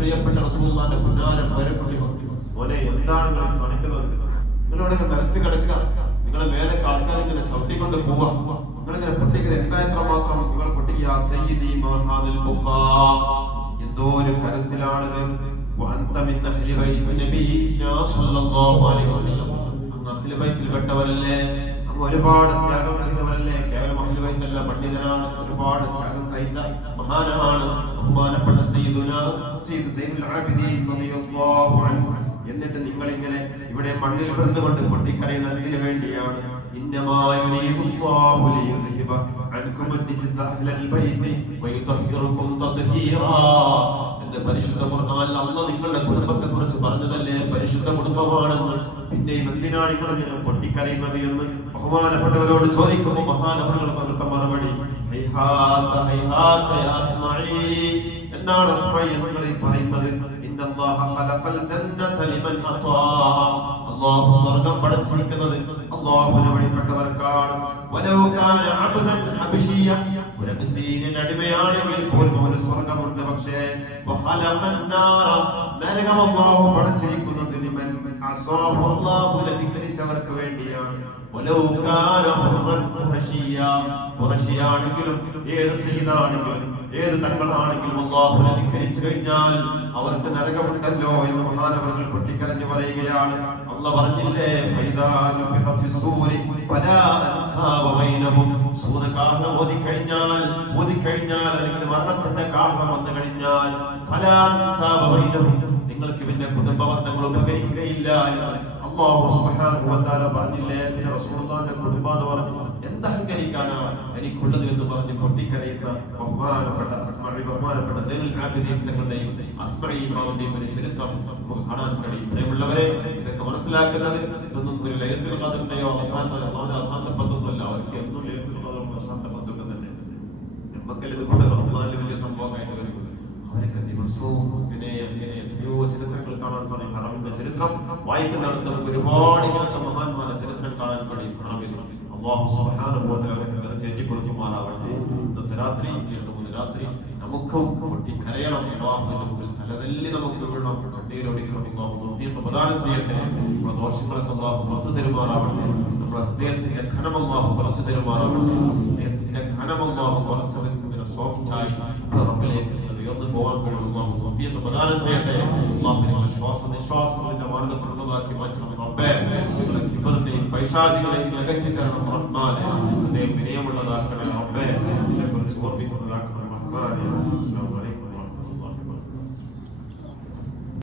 പ്രിയപ്പെട്ട റസൂലുള്ളാഹിന്റെ പുന്നാരം പേരക്കുട്ടി പറഞ്ഞു, മോനെ എന്താണ് നിങ്ങൾ കാണിക്കുന്നത്? നിങ്ങളിവിടെ നിലത്ത് കിടക്കുക, നിങ്ങളെ മേലെ ആൾക്കാർ ഇങ്ങനെ ചവിട്ടിക്കൊണ്ട് പോവാ, നിങ്ങളിങ്ങനെ പൊട്ടിക്കൽ എന്താ എത്ര മാത്രം നിങ്ങൾ പൊട്ടിക്കുക? എന്തോ ഒരു കരച്ചിലാണിത്. പെട്ടവരല്ലേ, അങ്ങ് ഒരുപാട് ത്യാഗം ചെയ്തവരല്ലേ, കേവലം അഹ്ലു ബൈത്തല്ല, പണ്ഡിതനാണ്, ഒരുപാട് ത്യാഗം സഹിച്ച മഹാനാണ് ബഹുമാനപ്പെട്ട സയ്യിദുനാ സയ്യിദ് സൈനുൽ ആബിദീൻ റളിയല്ലാഹു അൻഹു. എന്നിട്ട് നിങ്ങൾ ഇങ്ങനെ ഇവിടെ മണ്ണിൽ വീണുകൊണ്ട് പൊട്ടിക്കരയുന്ന എന്തിനു വേണ്ടിയാണ്? ഇന്നമാ യുരീദുല്ലാഹു ലിയുദ്ഹിബ അൻകും അർജിസ അഹ്ലൽ ബൈത്തി വയുതഹിറുകും തത്ഹീറാ. എന്റെ പരിശുദ്ധ ഖുർആനിൽ അല്ലാഹ് നിങ്ങളുടെ കുടുംബത്തെ കുറിച്ച് പറഞ്ഞതല്ലേ പരിശുദ്ധ കുടുംബമാണെന്ന്. പിന്നെയും എന്തിനാണ് നിങ്ങൾ ഇങ്ങനെ പൊട്ടിക്കരയുന്നത് എന്ന് ബഹുമാനപ്പെട്ടവരോട് ചോദിക്കുമ്പോൾ മഹാനവറുകൾ പറഞ്ഞ മറുപടി ഹൈഹാത്ത ഹൈഹാത്ത യാ അസ്മഈ. എന്താണ് അസ്മഈ നിങ്ങൾ ഈ പറയുന്നത്? ഇന്നല്ലാഹ ഖലഖൽ ജന്നത ലിമൻ അതാ. അല്ലാഹു സ്വർഗ്ഗം പടച്ചിരിക്കുന്നത് അല്ലാഹുവിനെ വഴിപ്പെട്ടവർക്കാണ്. വലൗ കാന അബ്ദൻ ഹബശിയ, ഒരു അബസീനിയൻ അടിമയാണെങ്കിൽ പോലും അവന് സ്വർഗ്ഗമുണ്ട്. പക്ഷേ വഖലഖൻ നാറ, നരകം അല്ലാഹു പടച്ചിരിക്കുന്നത് ലിമൻ അസാഹു, അല്ലാഹുവിനെ ധിക്കരിച്ചവർക്ക് വേണ്ടിയാണ്. വലൗ കാന ഹുറൻ ഖുറശിയ, ഖുറശിയാണെങ്കിലും ഏത് സയ്യിദാണെങ്കിലും ഏത് തങ്ങളാണെങ്കിലും അല്ലാഹുവിനെ ധിക്കരിച്ചു കഴിഞ്ഞാൽ അവർക്ക് നരകമുണ്ടല്ലോ എന്ന് മഹാനവറുകൾ പൊട്ടിക്കരഞ്ഞു പറയുകയാണ്. അല്ലാഹ് പറഞ്ഞില്ലേ ഫൈദാ നുഫിഖ ഫിസ്സൂരി ഫലാ അൻസാബ ബൈനഹും. സൂറ കാരണം ഓതിക്കഴിഞ്ഞാൽ അല്ലെങ്കിൽ മരണത്തിന്റെ കാരണം വന്നു കഴിഞ്ഞാൽ ഫലാ അൻസാബ ബൈനഹും, നിങ്ങൾക്ക് പിന്നെ കുടുംബ ബന്ധങ്ങൾ ഉപകരിക്കുകയില്ല എന്ന് അല്ലാഹു സുബ്ഹാനഹു വ തആല പറഞ്ഞില്ലേ. പിന്നെ റസൂലുള്ളാഹിന്റെ കുടുംബം എന്ന് പറഞ്ഞു എന്തഹങ്കരിക്കാനാ എനിക്കുള്ളത് എന്ന് പറഞ്ഞ് പൊട്ടിക്കരയുന്ന ബഹുമാനപ്പെട്ട അസ്മഈ, ബഹുമാനപ്പെട്ട സൈനുൽ ആബിദീൻ തങ്ങളുടെയും അസ്മഈ ഇമാമിന്റെയും ഒരു ചരിത്രം നമുക്ക് കാണാൻ കഴിയും. പ്രിയമുള്ളവരെ, ഇതൊക്കെ മനസ്സിലാക്കുന്നത് ഇതൊന്നും ഒരു ലൈലത്തുൽ ഖദറിന്റെയോ അവസാനത്തെ പത്തൊന്നുമല്ല. അവർക്ക് എന്നും ലൈലത്തുൽ ഖദറും അവസാനത്തെ പത്തൊക്കെ തന്നെ. നമുക്കെല്ലാം ഇത് റമദാനിൽ വലിയ സംഭവമായിട്ട് വരും. അവരൊക്കെ ദിവസവും പിന്നെ അങ്ങനെ എത്രയോ ചരിത്രങ്ങൾ കാണാൻ സാധിക്കും. ഹറമിന്റെ ചരിത്രം വായിക്കുന്നിടത്ത് നമുക്ക് ഒരുപാട് ഇങ്ങനത്തെ മഹാന്മാരുടെ ചരിത്രം കാണാൻ കഴിയും. ഹറമിൽ അല്ലാഹു സുബ്ഹാനഹു വ തആല അവർക്ക് നിറച്ചേറ്റി കൊടുക്കുമാറാവട്ടെ. ഇന്നത്തെ രാത്രി, ഇന്ന് രാത്രി നമുക്കും പൊട്ടിക്കരയണം. അല്ലാഹുവിന്റെ മുമ്പിൽ തലതല്ലി നമുക്ക് വീഴണം, കണ്ണീരൊലിക്കണം. അല്ലാഹു തൗഫീഖ് പ്രദാനം ചെയ്യട്ടെ. നമ്മുടെ ദോഷങ്ങളൊക്കെ അല്ലാഹു പുറത്തു തരുമാറാവട്ടെ. നമ്മുടെ ഹൃദയത്തിന്റെ ഖനം അല്ലാഹു കുറച്ചു തരുമാറാവട്ടെ. ഹൃദയത്തിന്റെ ഖനം അല്ലാഹു കുറച്ചതിന് സോഫ്റ്റായി റബ്ബിലേക്ക് ഉയർന്നു പോകാൻ കഴിയും. അല്ലാഹു തൗഫീഖ് പ്രദാനം ചെയ്യട്ടെ. അല്ലാഹു നിങ്ങളുടെ ശ്വാസനിശ്വാസങ്ങളുടെ മാർഗത്തിലുള്ളതാക്കി മാറ്റണം റബ്ബേ. നിങ്ങളുടെ കിബറിനെയും പൈശാചികളെയും അകറ്റി തരണം റഹ്മാനെ. ഹൃദയം വിനയമുള്ളതാക്കണം റബ്ബേ. നിന്നെ കുറിച്ച് ഓർമ്മിക്കുന്നതാക്കണം റഹ്മാനെ. അസ്സലാമു അലൈക്കും.